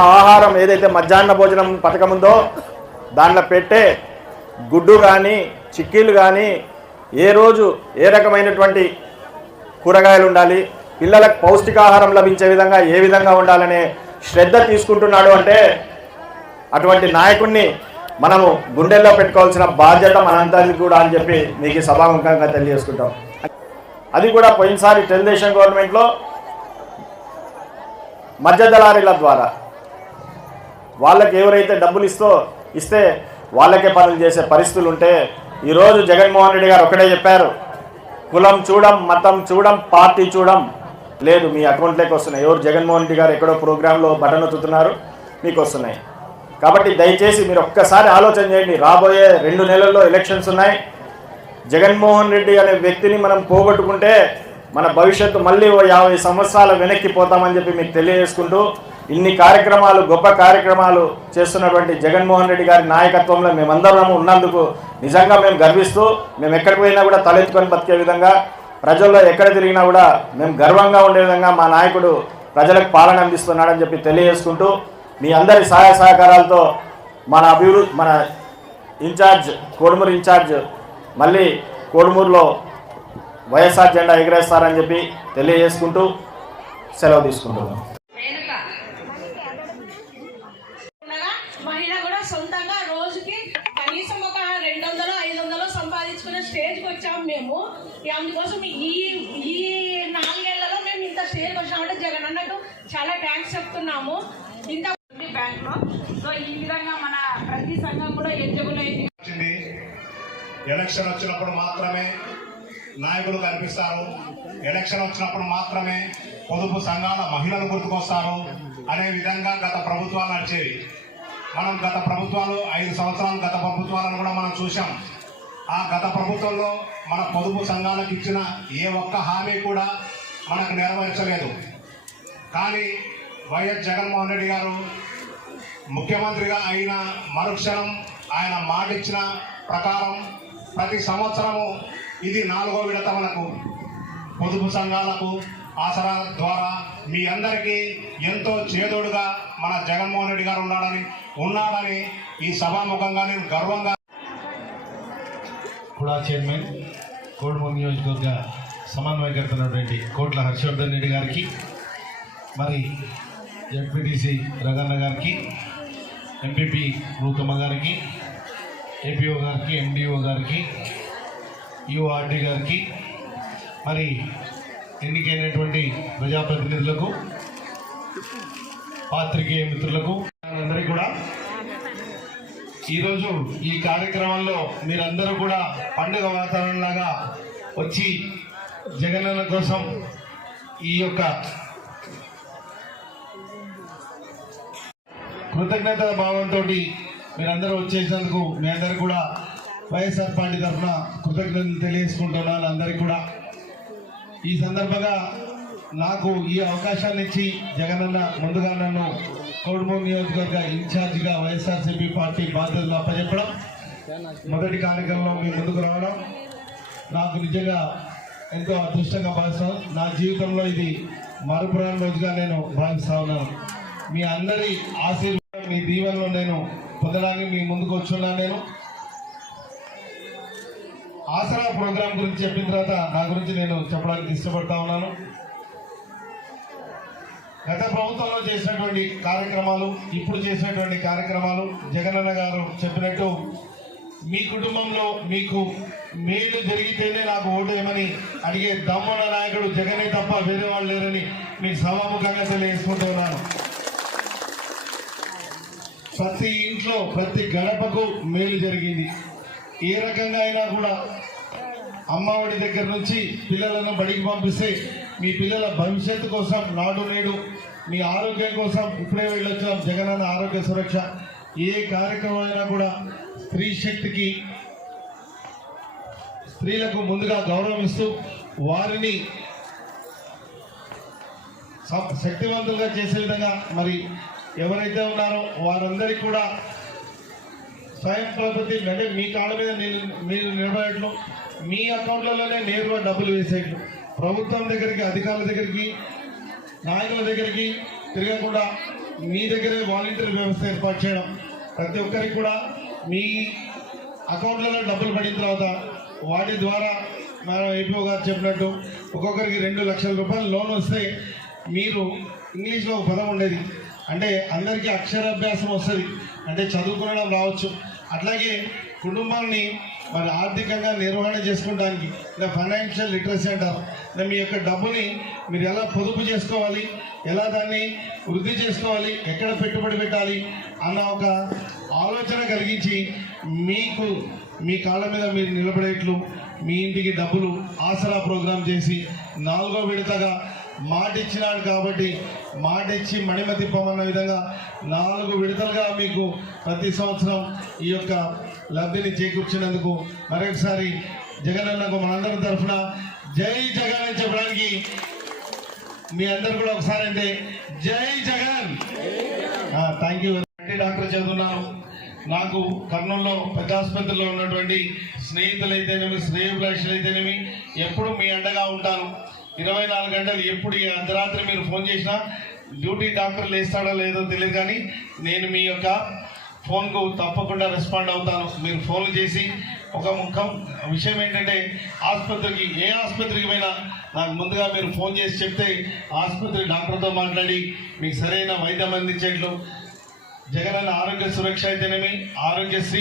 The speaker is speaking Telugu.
ఆహారం ఏదైతే మధ్యాహ్న భోజనం పథకం ఉందో దాంట్లో పెట్టే గుడ్డు కానీ చిక్కీలు కానీ ఏ రోజు ఏ రకమైనటువంటి కూరగాయలు ఉండాలి, పిల్లలకు పౌష్టికాహారం లభించే విధంగా ఏ విధంగా ఉండాలనే శ్రద్ధ తీసుకుంటున్నాడు అంటే అటువంటి నాయకుడిని మనము గుండెల్లో పెట్టుకోవాల్సిన బాధ్యత మనందరికీ కూడా అని చెప్పి మీకు సభాముఖంగా తెలియజేసుకుంటాం. అది కూడా పోయినసారి తెలుగుదేశం గవర్నమెంట్లో మధ్య దళారీల ద్వారా వాళ్ళకి ఎవరైతే డబ్బులు ఇస్తే వాళ్ళకే పనులు చేసే పరిస్థితులు ఉంటే ఈరోజు జగన్మోహన్ రెడ్డి గారు ఒకటే చెప్పారు, కులం చూడం, మతం చూడం, పార్టీ చూడం, లేదు మీ అకౌంట్లోకి వస్తున్నాయి. ఎవరు జగన్మోహన్ రెడ్డి గారు ఎక్కడో ప్రోగ్రాంలో బటన్ ఒత్తుతున్నారు, మీకు వస్తున్నాయి. కాబట్టి దయచేసి మీరు ఒక్కసారి ఆలోచన చేయండి. రాబోయే 2 నెలల్లో ఎలక్షన్స్ ఉన్నాయి. జగన్మోహన్ రెడ్డి అనే వ్యక్తిని మనం పోగొట్టుకుంటే మన భవిష్యత్తు మళ్ళీ 50 సంవత్సరాల వెనక్కి పోతామని చెప్పి మీకు తెలియజేసుకుంటూ, ఇన్ని కార్యక్రమాలు, గొప్ప కార్యక్రమాలు చేస్తున్నటువంటి జగన్మోహన్ రెడ్డి గారి నాయకత్వంలో మేమందరం ఉన్నందుకు నిజంగా మేము గర్విస్తూ, మేము ఎక్కడికి పోయినా కూడా తలెత్తుకొని బతికే విధంగా, ప్రజల్లో ఎక్కడ తిరిగినా కూడా మేము గర్వంగా ఉండే విధంగా మా నాయకుడు ప్రజలకు పాలన అందిస్తున్నాడని చెప్పి తెలియజేసుకుంటూ, మీ అందరి సహాయ సహకారాలతో మన ఇన్ఛార్జ్ కోడుమూరు ఇన్ఛార్జ్ మళ్ళీ కోడుమూరులో వైఎస్ఆర్ జెండా ఎగరేస్తారని చెప్పి తెలియజేసుకుంటూ సెలవు తీసుకుంటున్నాం. మహిళ కూడా సొంతంగా రోజుకి కనీసం ఒక 200-500 సంపాదించుకునే స్టేజ్కి వచ్చాము మేము. అందుకోసం ఈ 4 ఏళ్లలో మేము ఇంత స్టేజ్కి వచ్చామంటే జగన్ అన్నకు చాలా థ్యాంక్స్ చెప్తున్నాము. ఇంత బ్యాంక్ లో సో ఈ విధంగా మన ప్రతి సంఘం కూడా ఎలిజిబుల్ అయింది. ఎలక్షన్ వచ్చినప్పుడు మాత్రమే నాయకులు కనిపిస్తారు, ఎలక్షన్ వచ్చినప్పుడు మాత్రమే పొదుపు సంఘాల మహిళలు గుర్తుకొస్తారు అనే విధంగా గత ప్రభుత్వాలు నడిచేవి. మనం గత ప్రభుత్వాలు 5 సంవత్సరాలు గత ప్రభుత్వాలను కూడా మనం చూసాం. ఆ గత ప్రభుత్వంలో మన పొదుపు సంఘాలకు ఇచ్చిన ఏ ఒక్క హామీ కూడా మనకు నెరవేర్చలేదు. కానీ వైఎస్ జగన్మోహన్ రెడ్డి గారు ముఖ్యమంత్రిగా అయిన మరుక్షణం ఆయన మాటిచ్చిన ప్రకారం ప్రతి సంవత్సరము ఇది 4వ విడత మనకు పొదుపు సంఘాలకు ఆసరా ద్వారా మీ అందరికీ ఎంతో చేదోడుగా మన జగన్మోహన్ రెడ్డి గారు ఉన్నాడని ఈ సభాముఖంగా నేను గర్వంగా కూడా చైర్మన్ కోడుమూరు నియోజకవర్గ సమన్వయకర్తనటువంటి కోట్ల హర్షవర్ధన్ రెడ్డి గారికి, మరి జెడ్పీటీసీ రగన్న గారికి, ఎంపీపీ రూతమ్మ గారికి, ఏపీఓ గారికి, ఎండిఓ గారికి, యూఆర్డీ గారికి, మరి ఎన్నికైనటువంటి ప్రజాప్రతినిధులకు, పాత్రికేయ మిత్రులకు అందరికీ కూడా ఈరోజు ఈ కార్యక్రమంలో మీరందరూ కూడా పండుగ వాతావరణంలాగా వచ్చి జగనన్న కోసం ఈ యొక్క కృతజ్ఞత భావంతో మీరందరూ వచ్చేసినందుకు మీ అందరికీ కూడా వైఎస్ఆర్ పార్టీ తరఫున కృతజ్ఞతలు తెలియజేసుకుంటున్నాను అందరికీ కూడా. ఈ సందర్భంగా నాకు ఈ అవకాశాన్ని ఇచ్చి జగనన్న ముందుగా నన్ను కోడుమూరు నియోజకవర్గ ఇన్ఛార్జిగా వైఎస్ఆర్సీపీ పార్టీ బాధ్యతలు అప్పచెప్పడం, మొదటి కార్యక్రమంలో మీ ముందుకు రావడం నాకు నిజంగా ఎంతో అదృష్టంగా భావిస్తాను. నా జీవితంలో ఇది మరుపురాని రోజుగా నేను భావిస్తా ఉన్నాను. మీ అందరి ఆశీర్వాదం, మీ దీవెనలో నేను పొందడానికి మీ ముందుకు వచ్చున్నాను. నేను ఆసరా ప్రోగ్రాం గురించి చెప్పిన తర్వాత నా గురించి నేను చెప్పడానికి ఇష్టపడతా ఉన్నాను. గత ప్రభుత్వంలో చేసినటువంటి కార్యక్రమాలు, ఇప్పుడు చేసినటువంటి కార్యక్రమాలు, జగనన్న గారు చెప్పినట్టు మీ కుటుంబంలో మీకు మేలు జరిగితేనే నాకు ఓటు వేయమని అడిగే దమ్మున నాయకుడు జగనే తప్ప వేరే వాళ్ళు లేరని మీకు సభాముఖంగా తెలియజేసుకుంటున్నాను. ప్రతి ఇంట్లో ప్రతి గడపకు మేలు జరిగింది. ఏ రకంగా అయినా కూడా అమ్మఒడి దగ్గర నుంచి పిల్లలను బడికి పంపిస్తే మీ పిల్లల భవిష్యత్తు కోసం నాడు నేడు, మీ ఆరోగ్యం కోసం ఇప్పుడే వెళ్ళొచ్చాం జగనన్న ఆరోగ్య సురక్ష. ఏ కార్యక్రమం అయినా కూడా స్త్రీ శక్తికి, స్త్రీలకు ముందుగా గౌరవం ఇస్తూ వారిని శక్తివంతులుగా చేసే విధంగా మరి ఎవరైతే ఉన్నారో వారందరికీ కూడా స్వయం ప్రగతి అంటే మీ కాళ్ళ మీద మీరు నిలబడేట్లు, మీ అకౌంట్లలోనే నేరుగా డబ్బులు వేసేట్లు, ప్రభుత్వం దగ్గరికి, అధికారుల దగ్గరికి, నాయకుల దగ్గరికి తిరగకుండా మీ దగ్గరే వాలంటీర్ వ్యవస్థ ఏర్పాటు చేయడం, ప్రతి ఒక్కరికి కూడా మీ అకౌంట్లలో డబ్బులు పడిన తర్వాత వాటి ద్వారా మనం ఏపీఓ గారు చెప్పినట్టు ఒక్కొక్కరికి 2 లక్షల రూపాయలు లోన్ వస్తే మీరు ఇంగ్లీష్లో ఒక పదం ఉండేది, అంటే అందరికీ అక్షరాభ్యాసం వస్తుంది, అంటే చదువుకోవడం రావచ్చు. అట్లాగే కుటుంబాన్ని మరి ఆర్థికంగా నిర్వహణ చేసుకోవడానికి ఫైనాన్షియల్ లిటరసీ అంటారు. మీ యొక్క డబ్బుని మీరు ఎలా పొదుపు చేసుకోవాలి, ఎలా దాన్ని వృద్ధి చేసుకోవాలి, ఎక్కడ పెట్టుబడి పెట్టాలి అన్న ఒక ఆలోచన కలిగించి మీకు మీ కాళ్ళ మీద మీరు నిలబడేట్లు మీ ఇంటికి డబ్బులు ఆసరా ప్రోగ్రాం చేసి 4వ విడతగా మాట ఇచ్చినాడు కాబట్టి మాట ఇచ్చి మణిమ తిప్పమన్న విధంగా 4 విడతలుగా మీకు ప్రతి సంవత్సరం ఈ యొక్క లబ్ధిని చేకూర్చినందుకు మరొకసారి జగనన్నకు మనందరి తరఫున జై జగన్ అని చెప్పడానికి మీ అందరు కూడా ఒకసారి అంటే జై జగన్. Thank you. డాక్టర్ చదువున్నాను. నాకు కర్నూలులో పెద్ద ఆసుపత్రిలో ఉన్నటువంటి స్నేహితులైతేనేమి శ్రేయోభిలాషులైతేనేమి ఎప్పుడు మీ అండగా ఉంటాను. 24 గంటలు ఎప్పుడు ఈ అర్ధరాత్రి మీరు ఫోన్ చేసినా డ్యూటీ డాక్టర్ లేస్తాడో లేదో తెలియదు, కానీ నేను మీ యొక్క ఫోన్కు తప్పకుండా రెస్పాండ్ అవుతాను. మీరు ఫోన్లు చేసి ఒక విషయం ఏంటంటే ఆసుపత్రికి ఏ ఆసుపత్రికి పోయినా నాకు ముందుగా మీరు ఫోన్ చేసి చెప్తే ఆసుపత్రి డాక్టర్తో మాట్లాడి మీకు సరైన వైద్యం అందించేట్లు జగనన్న ఆరోగ్య సురక్ష అయితేనేమి ఆరోగ్యశ్రీ